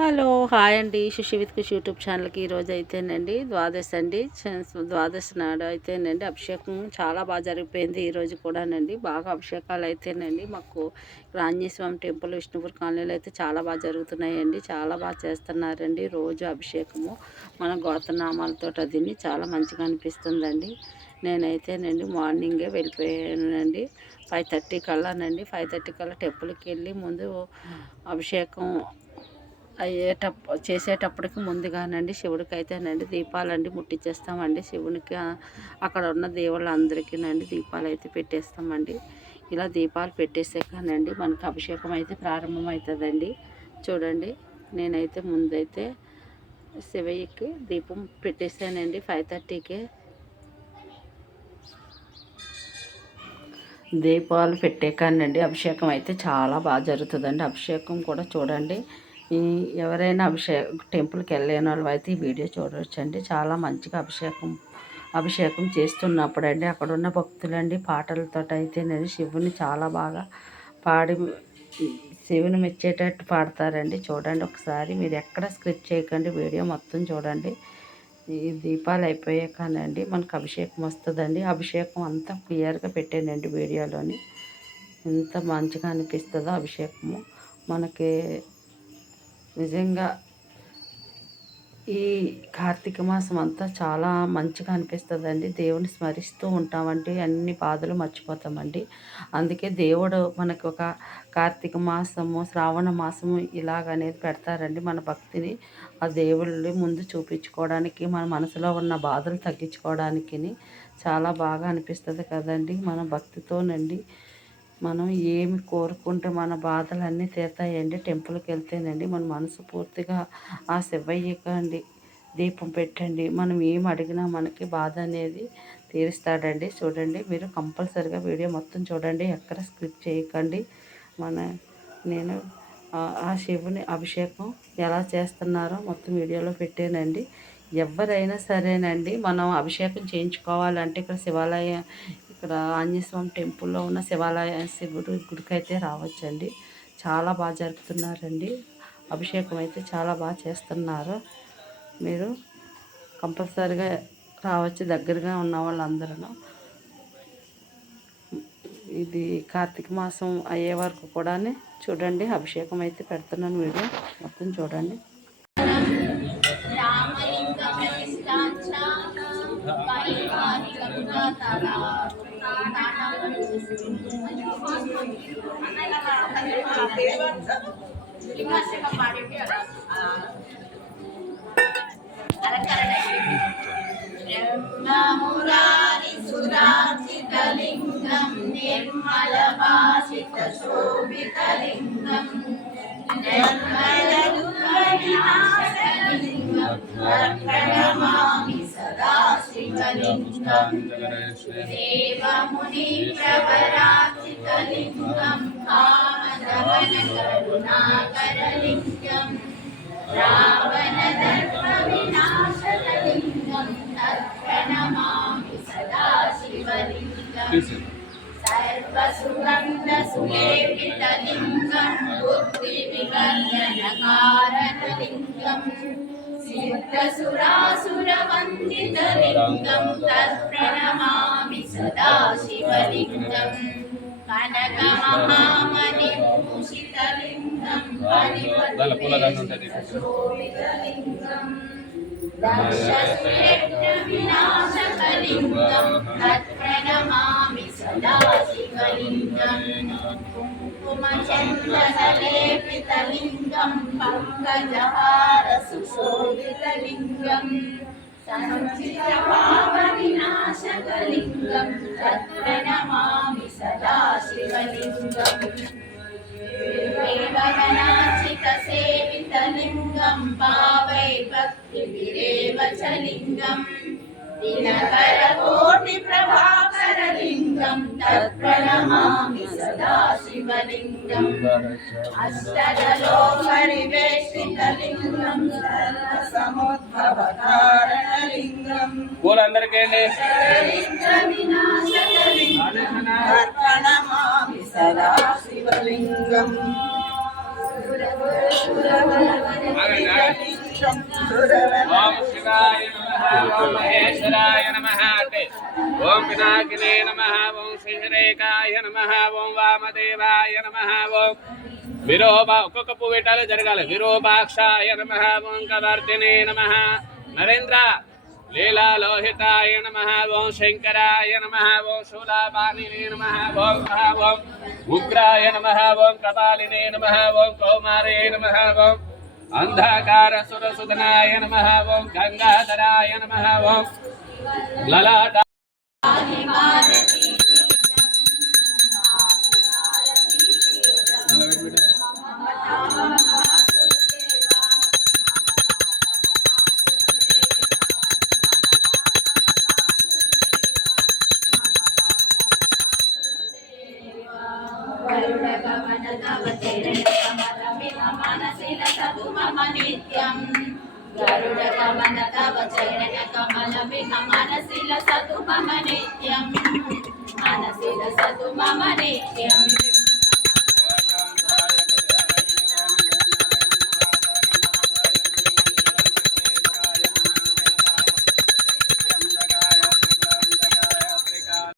Hello hi అండి. శుషి with Khushi YouTube ఛానల్కి ఈరోజు అయితేనండి ద్వాదశి అండి. ద్వాదశి నాడు అయితేనండి అభిషేకం చాలా బాగా జరిగిపోయింది. ఈరోజు కూడానండి బాగా అభిషేకాలు అయితేనండి మాకు ఇక్కడ ఆంజనేయ స్వామి టెంపుల్ విష్ణుపూర్ కాలనీలో అయితే చాలా బాగా జరుగుతున్నాయండి. చాలా బాగా చేస్తున్నారండి రోజు అభిషేకము మన గోత్రనామాలతో అదిని చాలా మంచిగా అనిపిస్తుందండి. నేనైతేనండి మార్నింగే వెళ్ళిపోయానండి. 5:30 కల్లానండి. 5:30 కల్లా టెంపుల్కి వెళ్ళి ముందు అభిషేకం చేసేటప్పటికి ముందుగానండి శివుడికి అయితేనండి దీపాలండి ముట్టించేస్తామండి. శివునికి అక్కడ ఉన్న దేవుళ్ళందరికీనండి దీపాలు అయితే పెట్టేస్తామండి. ఇలా దీపాలు పెట్టేసాకనండి మనకు అభిషేకం అయితే ప్రారంభం అవుతుందండి. చూడండి, నేనైతే ముందైతే శివయ్యకి దీపం పెట్టేసానండి 5:30కే. దీపాలు పెట్టాకనండి అభిషేకం అయితే చాలా బాగా జరుగుతుందండి. అభిషేకం కూడా చూడండి, ఎవరైనా టెంపుల్కి వెళ్ళలేని వాళ్ళు అయితే ఈ వీడియో చూడవచ్చండి. చాలా మంచిగా అభిషేకం చేస్తున్నప్పుడు అండి అక్కడ ఉన్న భక్తులండి పాటలతో అయితే నేను శివుని చాలా బాగా పాడి శివుని మెచ్చేటట్టు పాడతారండి. చూడండి ఒకసారి, మీరు ఎక్కడ స్క్రిప్ట్ చేయకండి, వీడియో మొత్తం చూడండి. ఈ దీపాలు అయిపోయాకనండి మనకు అభిషేకం వస్తుందండి. అభిషేకం అంతా క్లియర్గా పెట్టానండి వీడియోలోని. ఎంత మంచిగా అనిపిస్తుందో అభిషేకము మనకి. నిజంగా ఈ కార్తీక మాసం అంతా చాలా మంచిగా అనిపిస్తుందండి. దేవుని స్మరిస్తూ ఉంటామండి, అన్ని బాధలు మర్చిపోతామండి. అందుకే దేవుడు మనకు ఒక కార్తీక మాసము, శ్రావణ మాసము ఇలాగనేది పెడతారండి. మన భక్తిని ఆ దేవుళ్ళని ముందు చూపించుకోవడానికి, మన మనసులో ఉన్న బాధలు తగ్గించుకోవడానికి చాలా బాగా అనిపిస్తుంది కదండి. మన భక్తితోనండి మనం ఏమి కోరుకుంటే మన బాధలన్నీ తీరుతాయండి. టెంపుల్కి వెళ్తేనండి మన మనసు పూర్తిగా ఆ శివయ్యకండి దీపం పెట్టండి, మనం ఏం అడిగినా మనకి బాధ అనేది తీరుస్తాడండి. చూడండి, మీరు కంపల్సరిగా వీడియో మొత్తం చూడండి, ఎక్కడ స్క్రిప్ట్ చేయకండి. నేను ఆ శివుని అభిషేకం ఎలా చేస్తున్నారో మొత్తం వీడియోలో పెట్టానండి. ఎవరైనా సరేనండి మనం అభిషేకం చేయించుకోవాలంటే ఇక్కడ ఆంజనేయ స్వామి టెంపుల్లో ఉన్న శివుడు గుడికి అయితే రావచ్చండి. చాలా బాగా జరుపుతున్నారండి. అభిషేకం అయితే చాలా బాగా చేస్తున్నారు. మీరు కంపల్సరిగా రావచ్చు, దగ్గరగా ఉన్న వాళ్ళందరూ. ఇది కార్తీక మాసం అయ్యే వరకు కూడా చూడండి, అభిషేకం అయితే పెడుతున్నాను. వీడియో మొత్తం చూడండి. సురార్చితలింగం నిర్మలవాసితశోభితలింగం నిర్మలదుఃఖవినాశకలింగం ప్రణమామి సదా శివలింగం దేవమునిప్రవరార్చితలింగం కామదహనకరుణాకరలింగం రావణదర్పవినాశకలింగం తత్ప్రణమామి సదా శివలింగం సర్వసుగంధసులేపితలింగం బుద్ధివివర్ధనకారణలింగం సిద్ధసురాసురవందితలింగం తత్ప్రణమామి సదా శివలింగం కనకమహామణిభూషితలింగం హరివల్లభశోభితలింగం దక్షసుయజ్ఞవినాశకలింగం తత్ప్రణమామి సదా శివలింగం కుంకుమచంద్రసలేపితలింగం పంకజహారసుశోభితలింగం సంచితపాపవినాశకలింగం తత్ప్రణమామి సదా శివలింగం దేవగణాచితసేవితలింగం భావై భక్తిభిరేవ చ లింగం దినకరకోటిప్రభాకరలింగం తత్ప్రణమామి సదా శివలింగం అష్టదలోపరివేష్టితలింగం సర్వసముద్భవకారణలింగం అందరికీ తత్ప్రణమామి సదా శివలింగం ఓం శివాయ నమః ఓం మహేశ్వరాయ నమః ఓం పినాకినే నమః ఓం శ్రీరేకాయ నమః ఓం వామదేవాయ నమః ఓం ఒక్కొక్క పువ్వు పెట్టాలి జరగాలి. విరూపాక్షాయ నమః ఓం కవర్తినే నమః నరేంద్ర లీలాలోహితాయ నమః ఓం శంకరాయ నమః ఓం శూలాపాణినే నమః ఓం ఉగ్రాయ నమః ఓం కపాలినే నమః ఓం కౌమారే నమః ఓం అంధకార సురసుదనాయ నమః ఓం గంగాధరాయ నమః ఓం లలాట గరుడగమన తవ చరణ కమల విహ మనసిల సతు మమ నిత్యం మనసిల సతు మమ నిత్యం